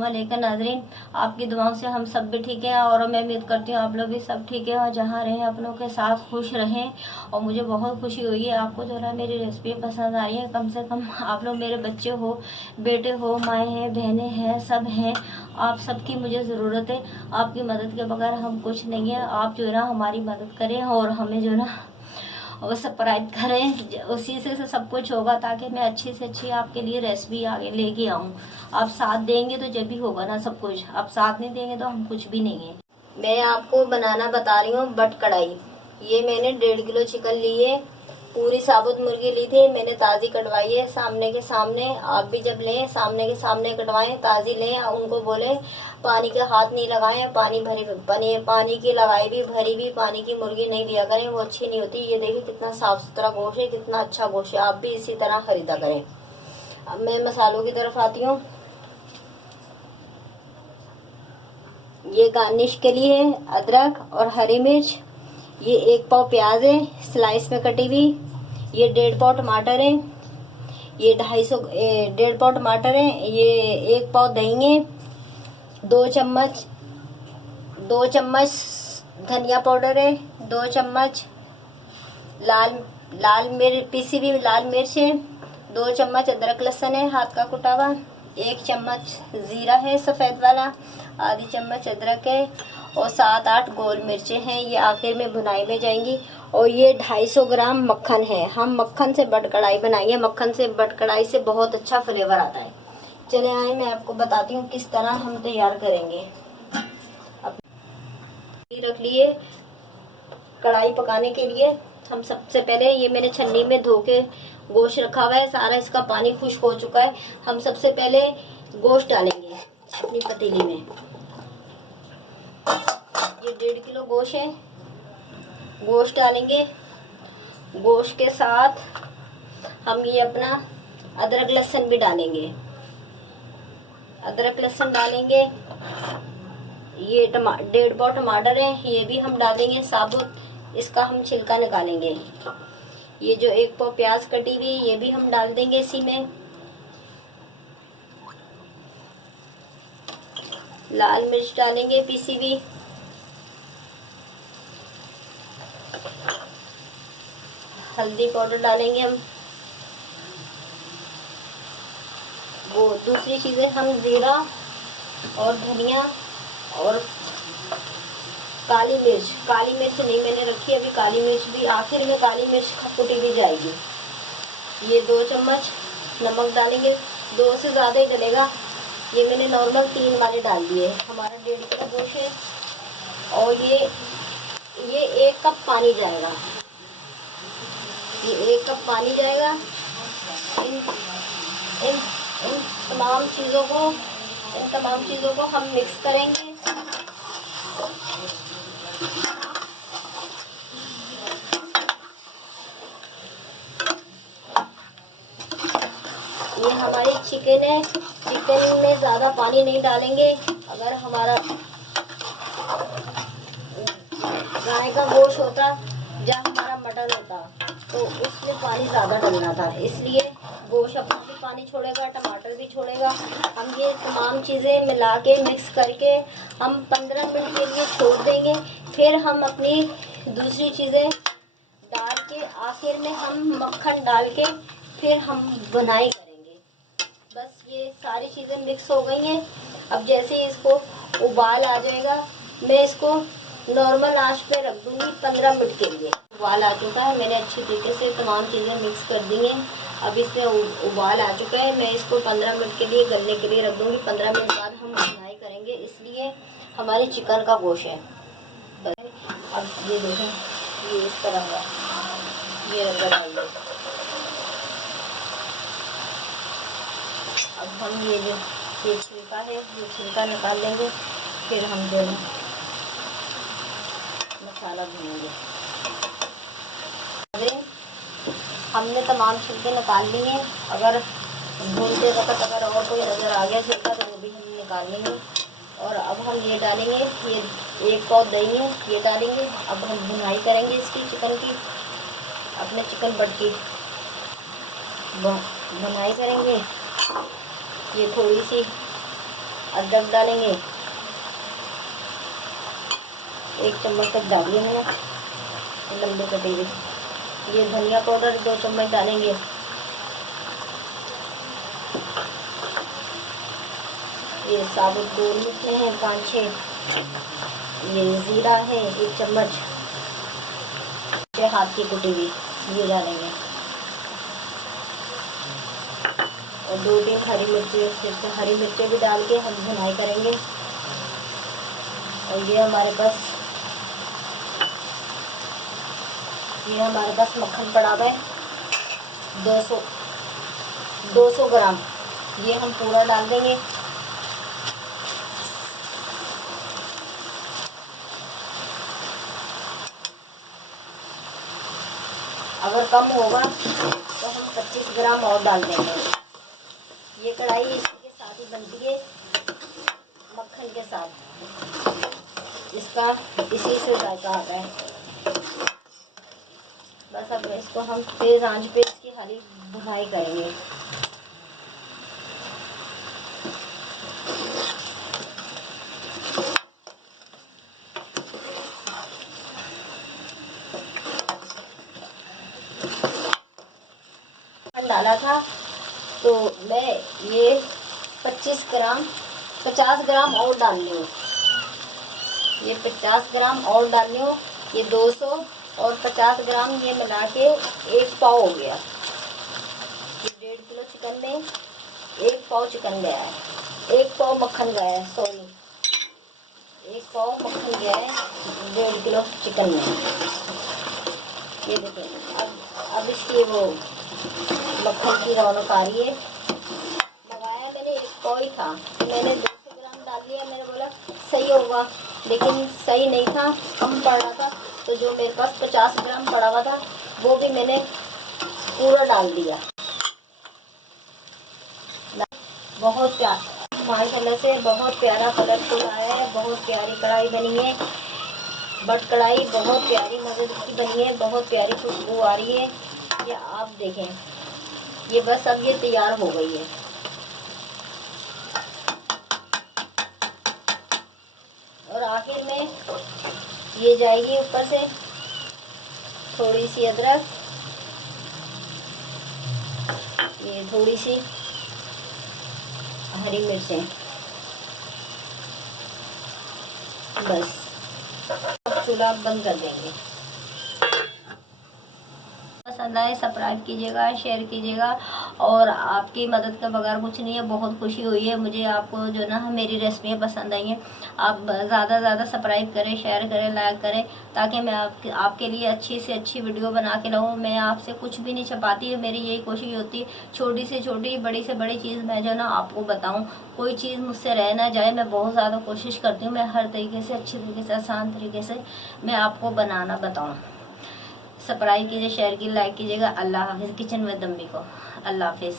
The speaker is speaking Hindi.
वालेकुम नाजरीन, आपकी दुआओं से हम सब भी ठीक हैं और मैं उम्मीद करती हूँ आप लोग भी सब ठीक है और जहाँ रहें अपनों के साथ खुश रहें। और मुझे बहुत खुशी हुई है आपको जो है मेरी रेसिपी पसंद आ रही है। कम से कम आप लोग मेरे बच्चे हो, बेटे हो, माएँ हैं, बहनें हैं, सब हैं। आप सबकी मुझे ज़रूरत है। आपकी मदद के बगैर हम कुछ नहीं है। आप जो है ना हमारी मदद करें और हमें जो है ना और सब्सक्राइब करें। उसी से सब कुछ होगा ताकि मैं अच्छी से अच्छी आपके लिए रेसिपी आगे लेके आऊँ। आप साथ देंगे तो जब भी होगा ना सब कुछ। आप साथ नहीं देंगे तो हम कुछ भी नहीं है। मैं आपको बनाना बता रही हूँ बट कढ़ाई। ये मैंने 1.5 किलो चिकन लिए, पूरी साबुत मुर्गी ली थी मैंने, ताज़ी कटवाई है सामने के सामने। आप भी जब लें सामने के सामने कटवाएं, ताज़ी लें। उनको बोलें पानी के हाथ नहीं लगाएं, पानी की लगाई भी भरी भी पानी की मुर्गी नहीं लिया करें, वो अच्छी नहीं होती। ये देखिए कितना साफ़ सुथरा गोश्त है, कितना अच्छा गोश्त है। आप भी इसी तरह खरीदा करें। अब मैं मसालों की तरफ आती हूँ। ये गार्निश के लिए अदरक और हरी मिर्च, ये 1 पाव प्याज है स्लाइस में कटी हुई, ये 1.5 पाव टमाटर है, ये 1.5 पाव टमाटर है, ये 1 पाव दही है, 2 चम्मच धनिया पाउडर है, 2 चम्मच लाल मिर्च पीसी हुई लाल मिर्च है, 2 चम्मच अदरक लहसुन है हाथ का कुटा हुआ, 1 चम्मच ज़ीरा है सफ़ेद वाला, आधी चम्मच अदरक है और 7-8 गोल मिर्चें हैं। ये आखिर में भुनाई में जाएंगी। और ये 250 ग्राम मक्खन है। हम मक्खन से बट कढ़ाई बनाएंगे। मक्खन से बट कढ़ाई से बहुत अच्छा फ्लेवर आता है। चले आए मैं आपको बताती हूँ किस तरह हम तैयार करेंगे। अब रख लिए कढ़ाई पकाने के लिए। हम सबसे पहले ये मैंने छन्नी में धो के गोश्त रखा हुआ है, सारा इसका पानी खुश्क हो चुका है। हम सबसे पहले गोश्त डालेंगे अपनी पतीली में। ये 1.5 किलो गोश्त है, गोश्त डालेंगे। गोश्त के साथ हम ये अपना अदरक लहसुन भी डालेंगे। अदरक लहसुन डालेंगे। ये 1.5 पाव टमाटर है, ये भी हम डालेंगे साबुत, इसका हम छिलका निकालेंगे। ये जो 1 पाव प्याज कटी हुई ये भी हम डाल देंगे इसी में। लाल मिर्च डालेंगे पीसी हुई, हल्दी पाउडर डालेंगे हम। वो दूसरी चीज़ें हम ज़ीरा और धनिया और काली मिर्च नहीं मैंने रखी अभी, काली मिर्च भी आखिर में, काली मिर्च कुटी भी जाएगी। ये 2 चम्मच नमक डालेंगे, 2 से ज़्यादा ही डलेगा। ये मैंने नॉर्मल 3 वाले डाल दिए। हमारा 1.5 किलो गोश्त है और ये 1 कप पानी जाएगा। ये 1 कप पानी जाएगा। इन तमाम चीज़ों को हम मिक्स करेंगे। ये हमारी चिकन है, चिकन में ज़्यादा पानी नहीं डालेंगे। अगर हमारा गाय का गोश्त होता या हमारा मटन होता तो उसमें पानी ज़्यादा डलना था, इसलिए गोश्त अपना भी पानी छोड़ेगा, टमाटर भी छोड़ेगा। हम ये तमाम चीज़ें मिला के मिक्स करके हम 15 मिनट के लिए छोड़ देंगे। फिर हम अपनी दूसरी चीज़ें डाल के आखिर में हम मक्खन डाल के फिर हम बुनाई करेंगे। बस ये सारी चीज़ें मिक्स हो गई हैं। अब जैसे ही इसको उबाल आ जाएगा मैं इसको नॉर्मल आंच पे रख दूँगी 15 मिनट के लिए। उबाल आ चुका है, मैंने अच्छी तरीके से तमाम चीज़ें मिक्स कर दी हैं। अब इसमें उबाल आ चुका है, मैं इसको 15 मिनट के लिए गलने के लिए रख दूँगी। 15 मिनट बाद हम बुनाई करेंगे, इसलिए हमारे चिकन का गोश्त है। अब ये देखें, ये इस तरह का ये रंग डालिए। अब हम ये जो छिलका है ये छिलका निकाल लेंगे, फिर हम जो मसाला भूनेंगे। हमने तमाम छिलके निकाल लिए हैं। अगर भूनते वक्त अगर और कोई नज़र आ गया छिलका तो वो भी हम निकाल लेंगे। और अब हम ये डालेंगे, ये 1 पाव दही है ये डालेंगे। अब हम भुनाई करेंगे इसकी, चिकन की, अपने चिकन बट की बुनाई करेंगे। ये थोड़ी सी अदरक डालेंगे, 1 चम्मच तक डालिए मैंने लंबे कटे हुए। ये धनिया पाउडर 2 चम्मच डालेंगे। ये साबुत गोल मिर्चें हैं 5-6। ये ज़ीरा है 1 चम्मच, हाथ की कुटी हुई ये डालेंगे, और 2-3 हरी मिर्ची, हरी मिर्चें भी डाल के हम भुनाई करेंगे। और ये हमारे पास मक्खन पड़ा हुआ है 200 ग्राम, ये हम पूरा डाल देंगे। अगर कम होगा तो हम 25 ग्राम और डाल देंगे। ये कढ़ाई इसी के साथ ही बनती है, मक्खन के साथ, इसका इसी से जायका आता है। बस अब इसको हम तेज़ आंच पे इसकी हरी भुनाई करेंगे। डाला था तो मैं ये 50 ग्राम और डाल रही हूँ। ये 50 ग्राम और डाल रही हूँ। ये 200 और 50 ग्राम ये मिला के 1 पाव हो गया। ये 1.5 किलो चिकन में 1 पाव चिकन गया है, 1 पाव मक्खन गया है, सॉरी 1 पाव मक्खन गया है 1.5 किलो चिकन में। ये देखिए अब इसकी वो मक्खन की रौनक आ रही है। लगाया मैंने 1 पाव ही था, तो मैंने 200 ग्राम डाल लिया। मैंने बोला सही होगा, लेकिन सही नहीं था, कम पड़ रहा था। तो जो मेरे पास 50 ग्राम पड़ा हुआ था वो भी मैंने पूरा डाल दिया। बहुत प्यारा माशाल्लाह से बहुत प्यारा कलरफुल आया है, बहुत प्यारी कढ़ाई बनी है। बट कढ़ाई बहुत प्यारी मज़ेदार की बनी है, बहुत प्यारी खुशबू आ रही है। ये आप देखें, ये बस अब ये तैयार हो गई है। और आखिर में ये जाएगी ऊपर से थोड़ी सी अदरक, ये थोड़ी सी हरी मिर्चें, बस चूल्हा बंद कर देंगे। पसंद आए सब्सक्राइब कीजिएगा, शेयर कीजिएगा, और आपकी मदद के बगैर कुछ नहीं है। बहुत खुशी हुई है मुझे, आपको जो ना मेरी रेसिपियाँ पसंद आई हैं। आप ज़्यादा से ज़्यादा सब्सक्राइब करें, शेयर करें, लाइक करें, ताकि मैं आपके लिए अच्छी से अच्छी वीडियो बना के लाऊँ। मैं आपसे कुछ भी नहीं छुपाती है, मेरी यही कोशिश होती है छोटी से छोटी, बड़ी से बड़ी चीज़ मैं जो ना आपको बताऊँ। कोई चीज़ मुझसे रह ना जाए, मैं बहुत ज़्यादा कोशिश करती हूँ। मैं हर तरीके से, अच्छी तरीके से, आसान तरीके से मैं आपको बनाना बताऊँ। सब्सक्राइब कीजिए, शेयर कीजिए, लाइक कीजिएगा। अल्लाह हाफिज़। किचन विद अम्मी को अल्लाह हाफिज़।